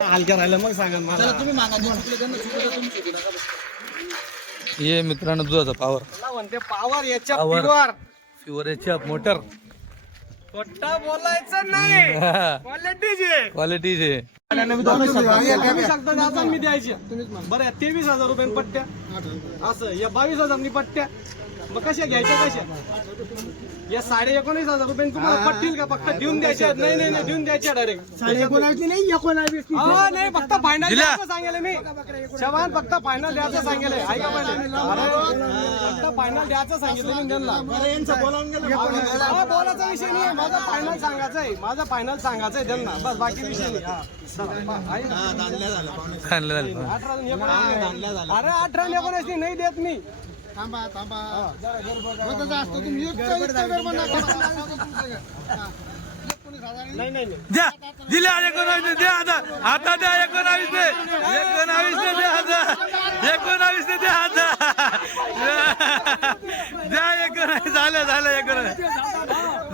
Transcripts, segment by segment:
हलक्या राहिलं मग सांगा मला. तुम्ही जे. ये मित्रांनो दुधाचा पावर म्हणते पावर याच्या Power. प्युअर फिवरेच्या मोटर खोटा बोलायचं नाही. क्वालिटीचे क्वालिटीचे तुम्ही सांगता त्याचा मी द्यायची. बरं या तेवीस हजार रुपये पट्ट्या. असं या बावीस हजार पट्ट्या. मग कशा घ्यायच्या कशा? या साडे एकोणीस हजार रुपये तुम्हाला पटतील का? फक्त देऊन द्यायच्या नाही नाही नाही देऊन द्यायच्या डायरेक्ट साडे एकोणावीस नाही एकोणावीस नाही फक्त फायनल. द्यायचं सांगेल मी. चव्हाण फक्त फायनल द्यायचं सांगेल. ऐका पहिले अरे फक्त फायनल द्यायचं सांगितलं मी त्यांना. हा, बोलायचा विषय नाही माझा फायनल सांगायचं आहे. माझा फायनल सांगायचं आहे त्यांना. बस बाकी विषय नाही. हा. चला, आहे झालं. अठरा आणि एकोणीस. अरे अठरा आणि एकोणीस नाही देत मी. थांबा थांबा. होतच असतं तुम्ही नाही. नाही द्या दिले एकोणावीस द्या आता. आता द्या एकोणावीस एकोणावीस दे द्या आता. एकोणावीस द्या आता. द्या एकोणावीस. झालं झालं एकोणावीस.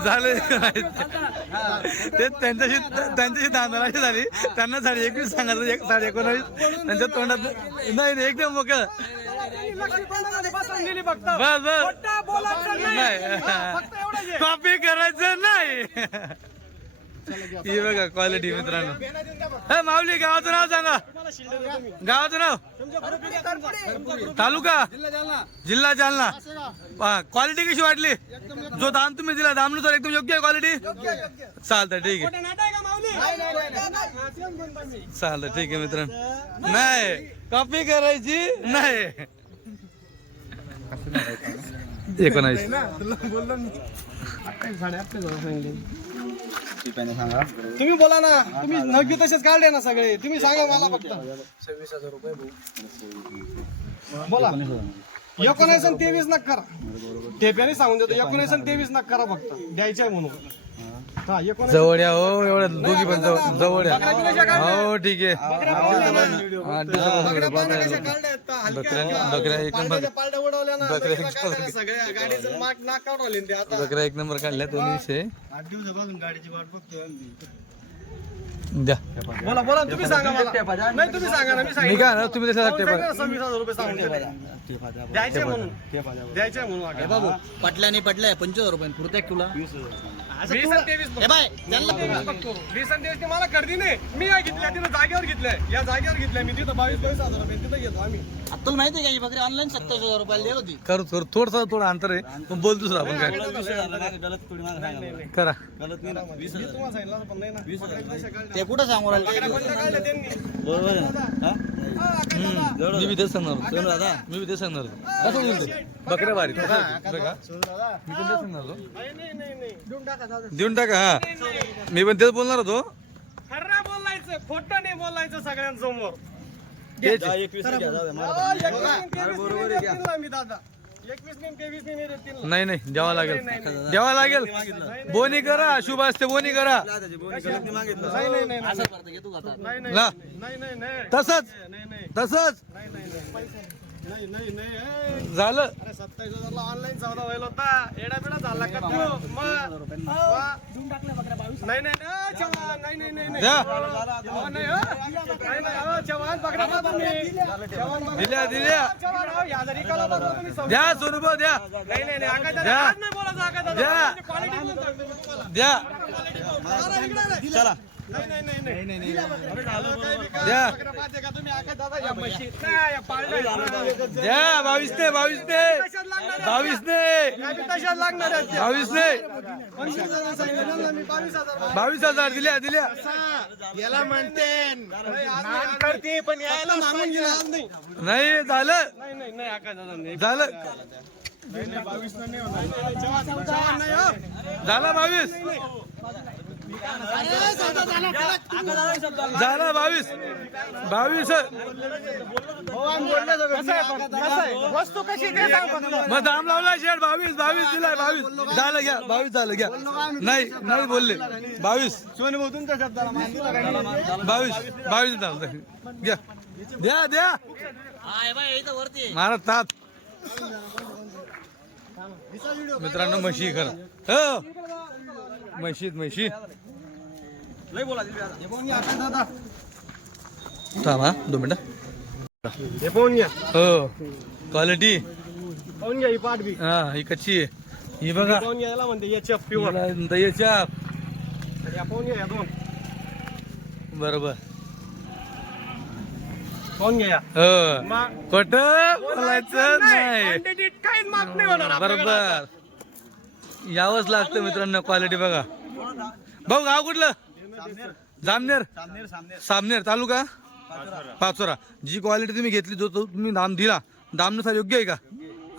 झालं एकोणावीस. ते त्यांच्याशी त्यांच्याशी दांदराशी झाली. त्यांना साडे एकवीस सांगायचं एक साडे एकोणावीस. त्यांच्या तोंडात नाही नाही एकदम मोकळं. बस बस नाही कॉपी करायचं नाही. ही बघा क्वालिटी मित्रांनो. हे माऊली गावाचं नाव सांगा. गावाचं नाव? तालुका? जिल्हा जालना. क्वालिटी कशी वाटली? जो दाम तुम्ही दिला दामनुसार एकदम योग्य आहे क्वालिटी चालतं ठीक आहे. चालतं ठीक आहे मित्रांनो. नाही कॉपी करायची नाही. एकोणावीस. तुम्ही बोला ना तुम्ही नगदी तसेच काढले ना सगळे. तुम्ही सांगा मला फक्त. बोला. एकोणीस आणि तेवीस नका करा. ठेप्याने सांगून देतो एकोणीस आणि तेवीस नका करा फक्त. द्यायचे आहे म्हणून. हा एकोणीस जवळ या हो एवढं दोघी पण जवळ जवळ या. हो ठीक आहे. हा. बकऱ्या एक नंबर. बकऱ्या एक काढल्या दोन विषय आठ दिवसापासून गाडीची वाट बघतोय द्या. बोला बोला तुम्ही सांगा मला. नाही तुम्ही सांगा ना मी मी सांगितलं. काय ना तुम्ही त्याच्या सांगा ना, सव्वीस हजार रुपये सांगून दिले. द्यायचे म्हणून. द्यायचे म्हणून बाबू. पटल्या नाही पटल्या पंचवीस हजार रुपये. पुरत्या तुला? वीस आणि तेवीस हे बाय त्यांना तेवीस बघतो. वीस आणि तेवीस ती मला खरेदी नाही. मी या घेतल्या तिथं जागेवर घेतल्या. या जागेवर घेतल्या. मी तिथं बावीस बावीस हजार रुपये तिथं घेतो आम्ही. आता तुला माहिती आहे का ही बकरी ऑनलाईन सत्तावीस हजार रुपयाला देत होती. करू करू. थोडस थोडं अंतर आहे. पण बोल दुसरं आपण काय. करा. मी तुम्हाला सांगितलं होतं पण नाही ना? ते कुठं सांगू राहिले? बकऱ्या कोणत्या काढल्या त्यांनी. मी बी तेच सांगणार होतो. मी बी तेच सांगणार. होतो. कसं बोलते बकऱ्या भारी. कसं आहे? बरं का? मी पण तेच सांगणार होतो. नाही नाही नाही नाही. देऊन टाका हा. मी पण तेच बोलणार होतो. खरं बोलायचं खोटं नाही बोलायचं सगळ्यांसमोर. तेच नाही मी दादा. एकवीस नाही तेवीस नाही देतील ना. नाही नाही द्यावा लागेल. द्यावा लागेल. बोनी करा शुभ असते बोनी करा. नाही नाही तसंच. तसंच? नाही नाही नाही पैसे नाही नाही नाही ए. झालं. अरे सत्तावीस हजारला ऑनलाईन सौदा व्हायला होता. एडा बिडा झाला का तू? मग. नाही नाही नाही चव्हाण, नाही चव्हाण हो. नाही नाही हो, चव्हाण पकडा बा तुम्ही. चव्हाण पकडा. दिल्या दिल्या. चव्हाण हो. द्या स्वरूप द्या. नाही नाही नाही द्या. नाही बोलायचं. द्या. अरे झालं द्या. बावीस ने बावीस ने. बावीस ने. बावीस ने. बावीस हजार बावीस दिल्या दिल्या. याला म्हणते. करते पण यायला मागून नाही. नाही झालं. नाही नाही नाही आकाश दादा नाही. झालं. चव्हाण नाही हो. झाला बावीस. झाला बावीस. बावीस? वस्तू कशी. मग दाम लावला शेड बावीस बावीस दिलाय बावीस. झालं घ्या बावीस झालं घ्या. नाही नाही बोलले. बावीस? बावीस बावीस झालं. घ्या. द्या द्या. महाराज तात. मित्रांनो म्हशी खरं हो. म्हशीत म्हशी थांबा दोन मिनटं. हे पाहून घ्या. हो क्वालिटी. पाहून घ्या ही पाठ बी. हा ही कच्ची आहे. ही बघा. पाहून घ्यायला म्हणते याच्या प्युअर दह्याच्या या पाहून घ्या या दोन. बरोबर. पाहून घ्या. हो. खोट बोलायचं नाही. काहीच होणार. बरोबर. यावंच लागतं मित्रांनो क्वालिटी बघा. भाऊ गाव कुठलं? जामनेर. सामनेर तालुका? पाचोरा. जी क्वालिटी तुम्ही घेतली जो तो तुम्ही दाम दिला दामनुसार योग्य आहे का?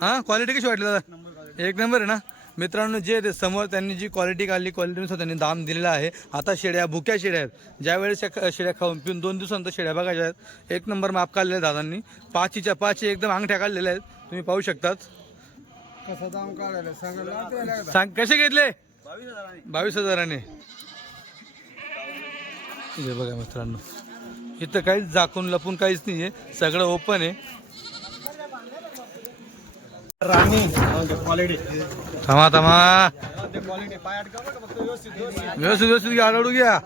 हां? क्वालिटी कशी वाटली दादा? एक नंबर आहे ना? मित्रांनो जे ते समोर त्यांनी जी क्वालिटी काढली क्वालिटीनुसार त्यांनी दाम दिलेला आहे. आता शेड्या भुक्या शेड्या आहेत. ज्यावेळेस वेळेस शेड्या खाऊन पिऊन दोन दिवसानंतर शेड्या बघायच्या आहेत. एक नंबर माप काढलेले दादांनी. पाचीच्या पाची एकदम अंगठ्या काढलेल्या आहेत. तुम्ही पाहू शकतात. कसं दाम काढायला सांगायला सांग कसे घेतले? बावीस हजाराने. हे बघा मित्रांनो इथं काहीच झाकून लपून काहीच नाही आहे सगळं ओपन आहे. राणी. क्वालिटी थांबा. थांबा व्यवस्थित व्यवस्थित. घ्या आडवडू घ्या.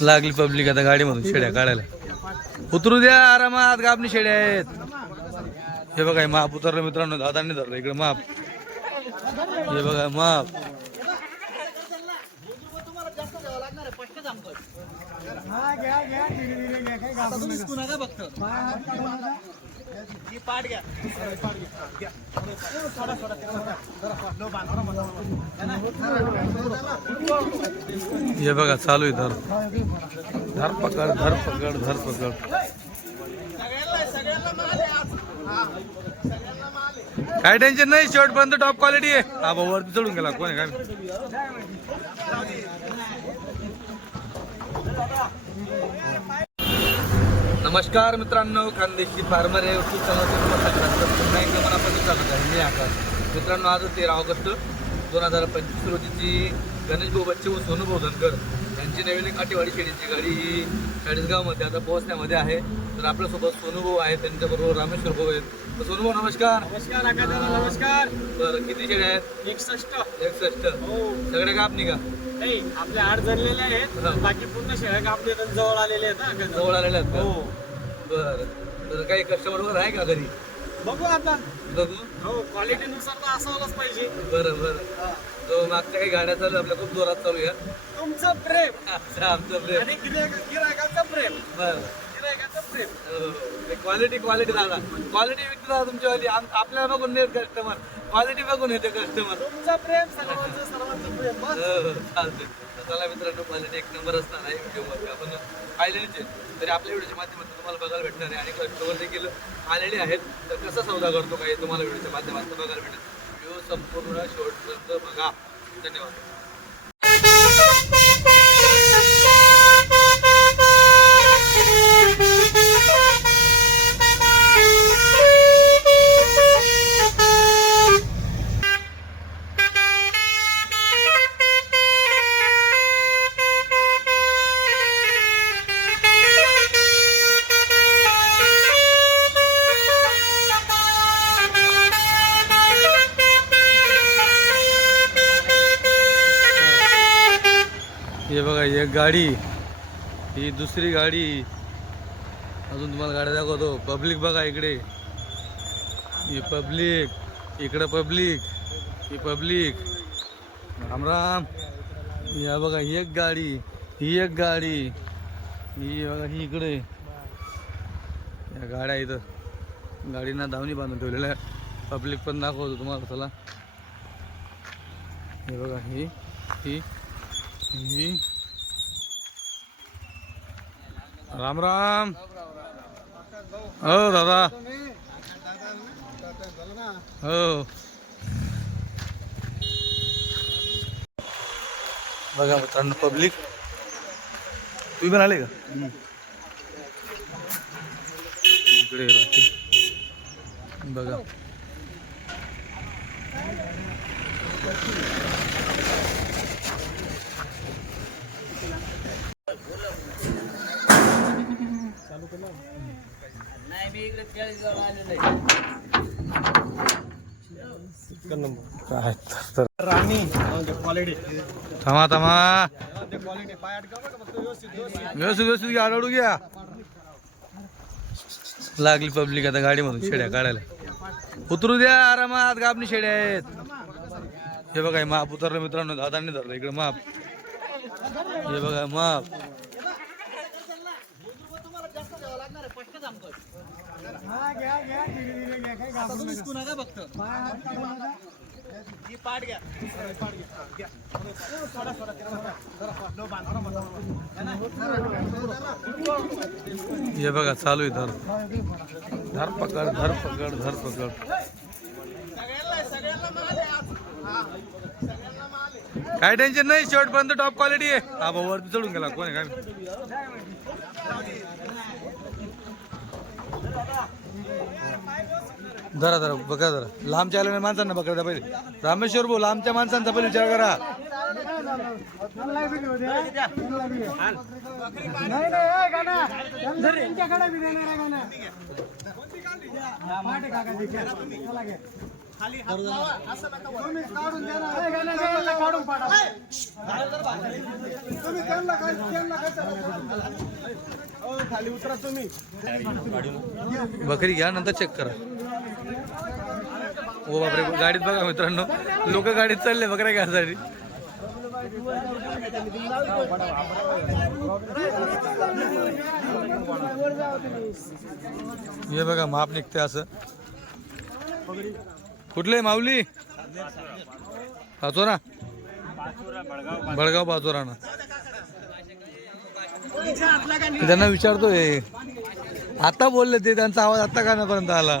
लागली पब्लिक आता गाडीमधून शेड्या काढायला. उतरू द्या आरामात गाबनी शेड्या आहेत. हे बघा माप उतरलं मित्रांनो दादाने धरलं. इकडे माप. हे बघा माप. हे बघा चालू आहे धर. धर पकड धर पकड धर पकड. काय टेन्शन नाही शर्ट शेवटपर्यंत टॉप क्वालिटी आहे. हा भाऊ वरती चढून गेला. कोण आहे काय? नमस्कार मित्रांनो खानदेशी फार्मर हे पुन्हा एकदा मनापासून स्वागत आहे. मी आकाश मित्रांनो आज तेरा ऑगस्ट दोन हजार पंचवीस रोजीची गणेश भाऊ व सोनू भाऊ धनकर यांची नवीन काटेवाडी शेडीची गाडी ही चाळीसगावमध्ये आता पोहोचण्यामध्ये आहे. तर आपल्यासोबत सोनू भाऊ आहेत त्यांच्याबरोबर रामेश्वर भाऊ आहेत. तर सोनू भाऊ नमस्कार. नमस्कार आकाशाला नमस्कार. बरं किती शेळ्या आहेत? एकसष्ट. एकसष्ट. हो. सगळे कापणी का नाही आपले आठ जणलेले आहेत. बाकी पूर्ण शेळ्या कापले तर जवळ आलेले आहेत ना. जवळ आलेले आहेत हो. बरं. तर काही कस्टमर वगैरे आहे का घरी? बघू आता. बघू. हो क्वालिटी नुसार तर असावंच पाहिजे. बरं बरं. तो मागच्या काही गाड्या चालू आपल्या खूप जोरात चालू आहे तुमचं प्रेम. आमचं प्रेम. आणि गिरायका- गिरायकाचं प्रेम. बरं. क्वालिटी क्वालिटी दादा. क्वालिटी विकते दादा तुमच्यावाली आपल्याला बघून नाही कस्टमर क्वालिटी बघून येते कस्टमर तुमचं प्रेम सर्वांचं सर्वांचं प्रेम. बस. चालते तर चला मित्रांनो क्वालिटी एक नंबर असणार आहे व्हिडिओमध्ये. आपण पाहिलेलीच आहे. तरी आपल्या व्हिडिओच्या माध्यमातून तुम्हाला बघायला भेटणार आहे. आणि कस्टमर देखील आलेले आहेत. तर कसा सौदा करतो काही तुम्हाला व्हिडिओच्या माध्यमातून बघायला भेटेल व्हिडिओ संपूर्ण शेवटपर्यंत बघा. धन्यवाद. गाडी. ही दुसरी गाडी. अजून तुम्हाला गाड्या दाखवतो. पब्लिक बघा इकडे. ही पब्लिक इकडं पब्लिक ही पब्लिक राम राम. या बघा ही एक गाडी. ही एक गाडी. ही बघा ही इकडे. या गाड्या इथं. गाडींना धावणी बांधून ठेवलेल्या पब्लिक पण दाखवतो तुम्हाला चला. हे बघा ही ही ही. राम राम. हो दादा. हो. बघा मित्रांनो पब्लिक. तुम्ही पण आले का? इकडे बाकी बघा काय राणी. क्वालिटी थांबा थांबा. व्यवस्थित व्यवस्थित घ्या आढळू घ्या. लागली पब्लिक आता गाडीमधून शेड्या काढायला. उतरू द्या आरामात. गाबणी शेड्या आहेत. हे बघा माप उतरलं मित्रांनो. दादांनी धरलं इकडे माप. हे बघा माप. पाठ घ्या पाठ घ्या सोडा, सोडा, हे बघा चालू आहे धर. धर पकड धर पकड धर पकड. काय टेन्शन नाही शेवटपर्यंत टॉप क्वालिटी आहे. हा भाऊ वरती चढून गेला. कोण आहे काय? जरा जरा बघा जरा. लांबच्या आलेल्या माणसांना बघा पहिले. रामेश्वर भाऊ लांबच्या माणसांचा पहिले विचार करा. बकरी घ्या नंतर चेक करा. ओ बापरे गाडीत बघा मित्रांनो. लोक गाडीत चालले बकऱ्या घ्यायसाठी हे बघा माप निघते असं. कुठले माऊली? पाचोरा? बडगाव पाचोरा ना त्यांना विचारतोय. आता बोलले ते त्यांचा आवाज आता कानापर्यंत आला.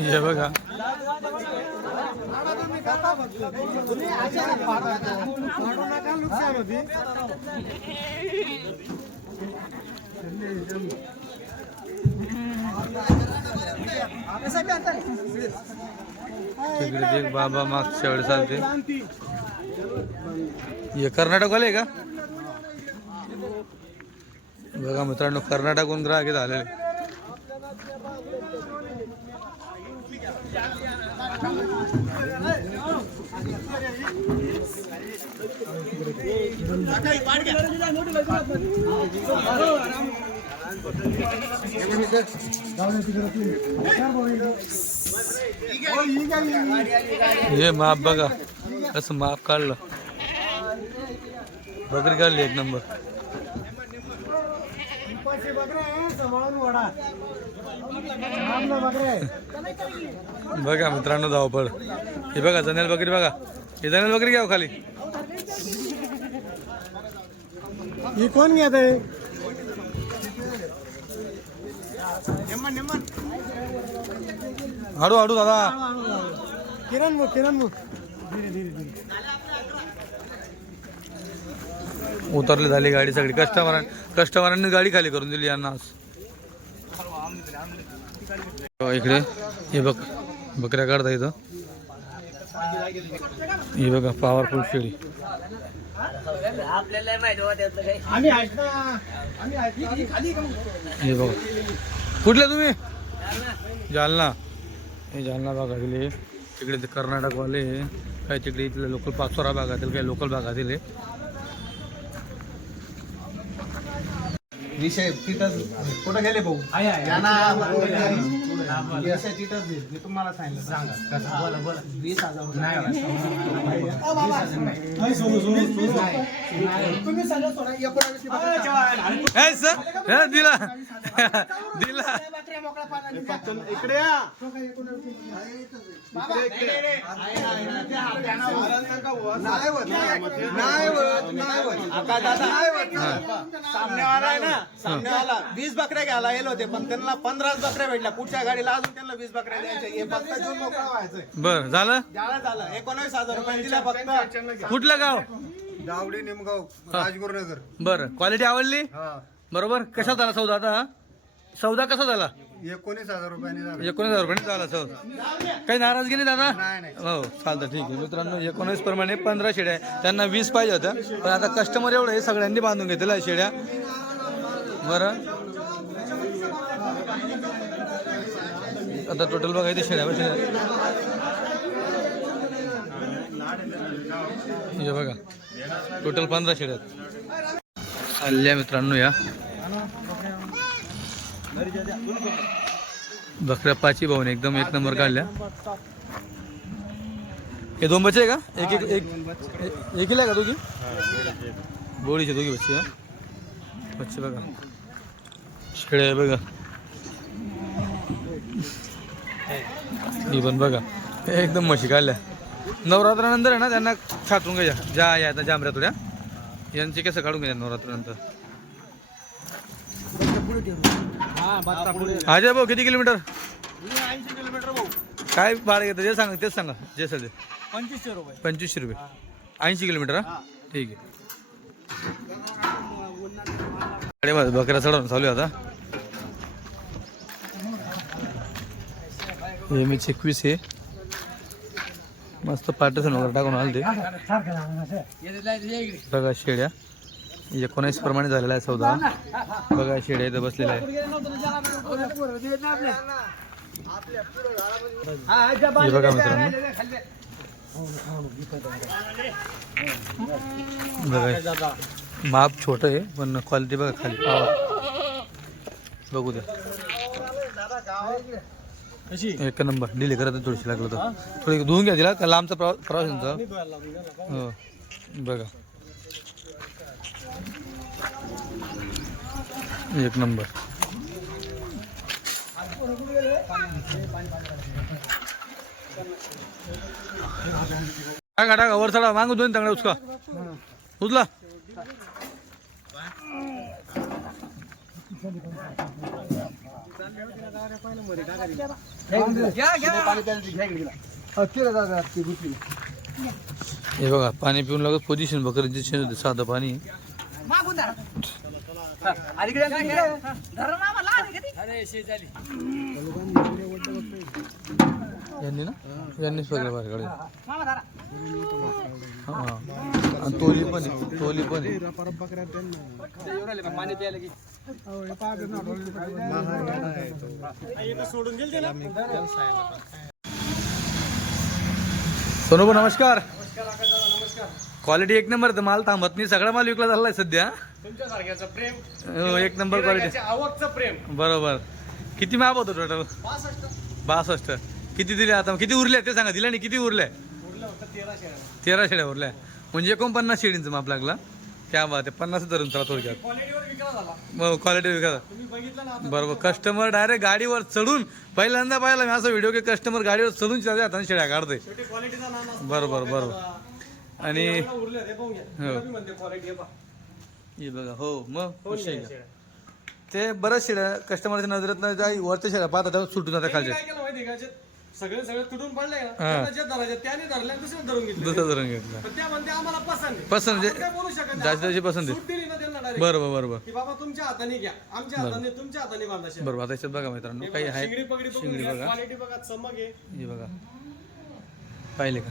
हे बघा. नुकसान होती तिकडे बाबा मागच्या वेळेस आलते हे कर्नाटक आले का? बघा मित्रांनो कर्नाटकहून ग्राहक इथं आलेले. हे माप बघा. कसं माप काढलं. बकरी काढली एक नंबर. बघा मित्रांनो धावपळ. हे बघा जनेल बकरी बघा. हे जनेल बकरी घ्या हो खाली. ही कोण घेत आहे? हाडू हाडू दादा. किरण मुख किरण धीरे धीरे धीरे. उतरली झाली गाडी सगळी. कस्टमर कस्टमरांनी गाडी खाली करून दिली यांना इकडे हे बघ बकऱ्या काढता इथं. हे बघा पॉवरफुल शेळी? हे बघा. कुठले तुम्ही जालना हे जालना भागातील. तिकडे ते कर्नाटकवाले. काही तिकडे इथले लोकल पाचोरा भागातील काही लोकल भागातील विषय तिथं कुठं गेले भाऊ वीसाची टर्फी मी तुम्हाला सांगितलं. सांगा कसं बोला बोला. वीस हजार रुपये. तुम्ही सगळं सोडा. एकोणावीस बकऱ्या. ए, सर हे दिला. दिला. इकडे या. एकोणावीस सामनेवाला आहे ना? सामनेवाला. वीस बकऱ्या घ्यायला येलो होते पण त्यांना पंधराच बकऱ्या भेटल्या. पुढच्या गाडीला अजून त्यांना वीस बकऱ्या द्यायच्या. हे फक्त जून मोकळा व्हायचंय. बर झालं? झालं झालं. एकोणावीस हजार रुपये दिल्या फक्त. कुठलं गाव? दावडी निमगाव राजगुरुनगर. बर क्वालिटी आवडली? हा. बरोबर? कसा झाला सौदा आता सौदा कसा झाला? एकोणीस हजार रुपयाने झालं. एकोणीस हजार रुपये झाला सौदा काही नाराजगी नाही दादा? नाही नाही. हो चालतं ठीक आहे. मित्रांनो एकोणीस प्रमाणे पंधरा शेड्या. आहे त्यांना वीस पाहिजे होत्या. पण आता कस्टमर एवढं आहे सगळ्यांनी बांधून घेतलेलं आहे शेड्या. बरं. आता टोटल बघा इथे शेड्या हे बघा. टोटल पंधरा शेड्या आहेत. आल्या मित्रांनो या. बकऱ्या पाची भाऊन एकदम एक नंबर काढल्या. हे दोन बच्चे आहे का? एक एक एक एक आहे का तुझी बोळीचे दोघी बच्चे बच्चे बघा. शेळे आहे बघा. ही पण बघा. एकदम म्हशी काढल्या. नवरात्रानंतर आहे ना त्यांना छाटून घ्या. ज्या या आता जांभऱ्या थोड्या. यांचे कसं काढून घ्या नवरात्रानंतर? अजय भाऊ किती किलोमीटर? ऐंशी किलोमीटर भाऊ. काय भाडं घेतं जे सांगा तेच सांगा. जे सध्या पंचवीसशे रुपये. पंचवीसशे रुपये. ऐंशी किलोमीटर हा? ठीक आहे. गाडीमध्ये बकऱ्या चढवून चालू आहे आता. एम एच एकवीस आहे. मस्त पार्टिशन वगैरे टाकून आले ते बघा शेड्या. एकोणीस प्रमाणे झालेला आहे चौदा बघा शेड्या इथं बसलेला आहे हे बघा मित्रांनो. बघा माप छोट आहे पण क्वालिटी बघा खाली. बघू द्या. एक नंबर. डिले करा तर थोडीशी लागलं तर. थोडी धुवून घ्या तिला लांबचा प्रवास प्रवास आहे हो. बघा. एक नंबर. टाका टाका वर चढा मागू दोन तांगड्या उचका उचला. हे बघा पाणी पिऊन लागत पोझिशन बकरीची साधं पाणी. यांनी ना? यांनीच हा आणि तोली पण आहे तोली पण आहे. सोनू नमस्कार. क्वालिटी एक नंबर तर माल थांबत नाही. सगळा माल विकला झालाय सध्या. तुमच्या सारख्याचं प्रेम. हो, एक नंबर क्वालिटी गिऱ्हाईकाच्या आवकचं प्रेम. बरोबर. किती मॅप होतो टोटल बासष्ट. किती दिले आता? किती उरल्या ते सांगा. दिल्या नाही किती उरलं? तेरा शेळ्या. शेड्या उरल्या. म्हणजे एकोणपन्नास शेडींचं माप लागला. त्या बात आहे. पन्नास धरून चला थोडक्यात. झाला. क्वालिटी विका तुम्ही बघितलं ना आता बरोबर. कस्टमर डायरेक्ट गाडीवर चढून पहिल्यांदा पाहिला मी असा व्हिडिओ की कस्टमर गाडीवर चढून हाताने शेड्या काढते नाम असतो. बरोबर बरोबर. आणि हो. बघा हो मग? शेळ्या. ते बऱ्याच शेड्या कस्टमरच्या नजरेत नाही वरच्या शेड्या पाहतात सुटून जातात खालच्या सगळे सगळे तुटून पडले. त्यांना धरले दुसरे धरून घेतले दुसरं धरून घेतलं पण त्या म्हणते आम्हाला पसंत. पसंत म्हणजे बोलू शकत. जास्त त्याची पसंत आहे सूट दिली ना त्यांना direct. बरोबर बरोबर की बाबा तुमच्या हाताने घ्या आमच्या हाताने तुमच्या हाताने बांधा शेळ्या. बरोबर आता बघा मित्रांनो काही आहे पगडी बघून शिंगडी घ्या, बघा क्वालिटी बघा चमक आहे हे बघा पाहिले का.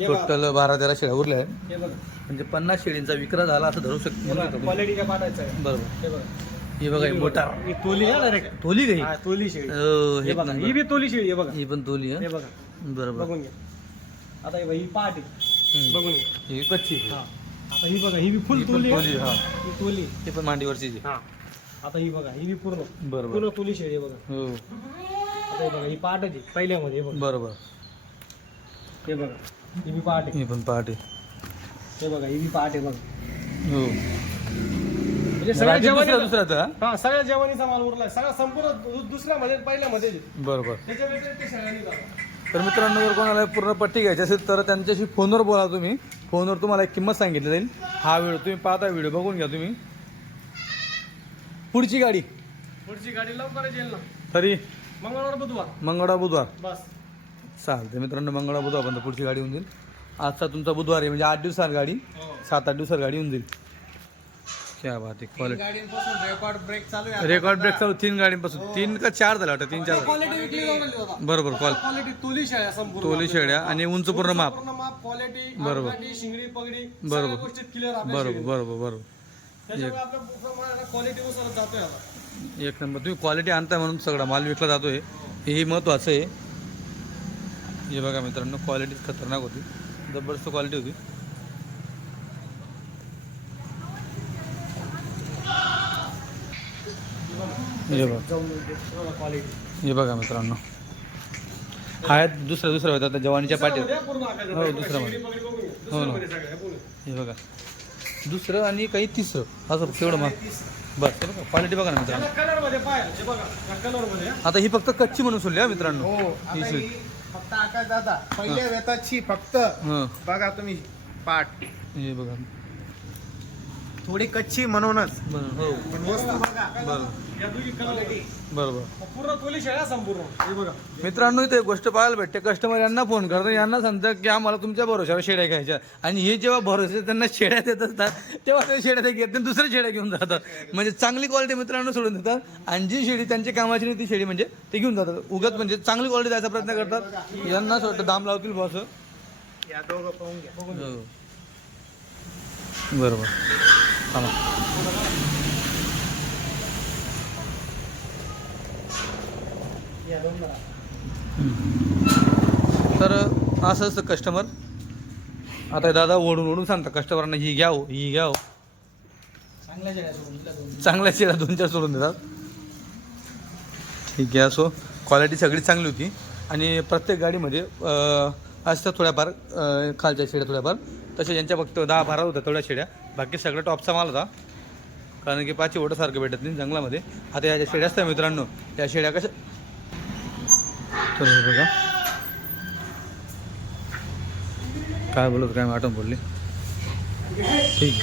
टोटल बारा तेरा शेळ्या उरल्या हे बघा. म्हणजे पन्नास शेळींचा विक्रा झाला असं धरू शकतो पाठायचं आहे? बरोबर. हे बघा. ही बघा ही मोठा ही तोली आहे डायरेक्ट तोली गई हा? तोली शेळी. हे बघा. ही बी तोली शेळी आहे बघा. ही पण तोली हे आहे बघा. बरोबर. बघून घ्या. आता हे बघा, ही पहाट बघून घ्या. ही कच्ची हा. आता ही बघा ही बी ही फुल पण तोली आहे. तोली हा. ही तोली ही पण मांडीवरची हा. आता ही बघा ही बी पूर्ण. बरोबर. पूर्ण तोली शेळी आहे बघा. हो. आता हे बघा ही पहाट आहे पहिल्यामध्ये हे बघा. बरोबर. हे बघा. ही बी पहाट. आहे मी पण पहाटे. हे बघा ही बी पहाट आहे बघा. हो. म्हणजे सगळ्या दुसरा हा? हा सगळ्या माल सगळा संपूर्ण दु- त्याच्या व्यतिरिक्त जातो तर मित्रांनो जर कोणाला पूर्ण पट्टी घ्यायची असेल तर त्यांच्याशी फोनवर बोला तुम्ही. फोनवर तुम्हाला एक किंमत सांगितली जाईल. हा व्हिडिओ तुम्ही पाहता व्हिडिओ बघून घ्या तुम्ही. पुढची गाडी. पुढची गाडी लवकरच येईल ना. तरी मंगळवार बुधवार. मंगळवार बुधवार. बस. चालते मित्रांनो मंगळवार बुधवारपर्यंत पुढची गाडी होऊन जाईल. आजचा तुमचा बुधवार आहे म्हणजे आठ दिवसात गाडी. सात आठ दिवसात गाडी होऊन जाईल. क्या बात आहे क्वालिटी गाडीपासून रेकॉर्ड ब्रेक चालू आहे रेकॉर्ड ब्रेक चालू तीन गाडीपासून. तीन का चार झाला वाटतं तीन चार क्वालिटी विकली जाऊन राहिली होता बरोबर क्वालिटी तोली शेळ्या संपूर्ण शेड्या आणि उंच पूर्ण माप. पूर्ण माप क्वालिटी बरोबर. अंगाटी, शिंगडी पगडी बरोबर. क्लिअर बरोबर. बरोबर बरोबर. त्याच्यामुळे क्वालिटी नुसार जातोय आता. एक नंबर. तुम्ही क्वालिटी आणताय म्हणून सगळा माल विकला जातोय. हेही महत्वाचं आहे. हे बघा मित्रांनो क्वालिटी खतरनाक होती जबरदस्त क्वालिटी होती हे बघा हे मित्रांनो हा आहे दुसऱ्या दुसऱ्या होता त्या जवानीच्या पाठी पूर्ण आकारात. हो, दुसरं. हो ना. हे बघा दुसरं आणि काही तिसरं असं तेवढं मग बस बघा क्वालिटी बघा ना मित्रांनो. आता ही फक्त कच्ची म्हणून सोडली मित्रांनो हो आता. ही फक्त आकाश दादा पहिल्या वेताची फक्त. हं. बघा तुम्ही पाठ. हे बघा. थोडी कच्ची म्हणूनच. बरं हो. पण वस्तू बघा. बरोबर. पूर्ण तोली शेळ्या संपूर्ण. हे बघा. मित्रांनो इथे एक गोष्ट पाहायला भेटते. कस्टमर यांना फोन करतात यांना सांगतात की आम्हाला तुमच्या भरोशावर शेड्या घ्यायच्या. आणि हे जेव्हा भरोसे त्यांना शेड्या देत असतात तेव्हा ते शेड्या ते घेत नाही दुसऱ्या शेड्या घेऊन जातात. म्हणजे चांगली क्वालिटी मित्रांनो सोडून देतात. आणि जी शेडी त्यांची कामाची नाही ती शेडी म्हणजे ते घेऊन जातात. उगत म्हणजे चांगली क्वालिटी द्यायचा प्रयत्न करतात. यांना असं वाटतं दाम लावतील बॉस या दोघं पाहून घ्या. बरोबर. थांबा. तर असं असतं कस्टमर आता दादा ओढून ओढून सांगता कस्टमरांना ही घ्या हो ही घ्या हो. चांगल्या शेळ्या दोन चार सोडून देतात. ठीक आहे असो. क्वालिटी सगळी चांगली होती. आणि प्रत्येक गाडीमध्ये असतात थोड्याफार खालच्या शेड्या थोड्याफार. तसे यांच्या फक्त दहा बारा होत्या थोड्या शेड्या. बाकी सगळं टॉपचा माल होता. कारण की पाची ओढसारखं भेटत नाही जंगलामध्ये. आता या ज्या शेड्या असतात मित्रांनो या शेड्या कशा तर हे बघा. काय बोलत काय आठवण बोलली? ठीक.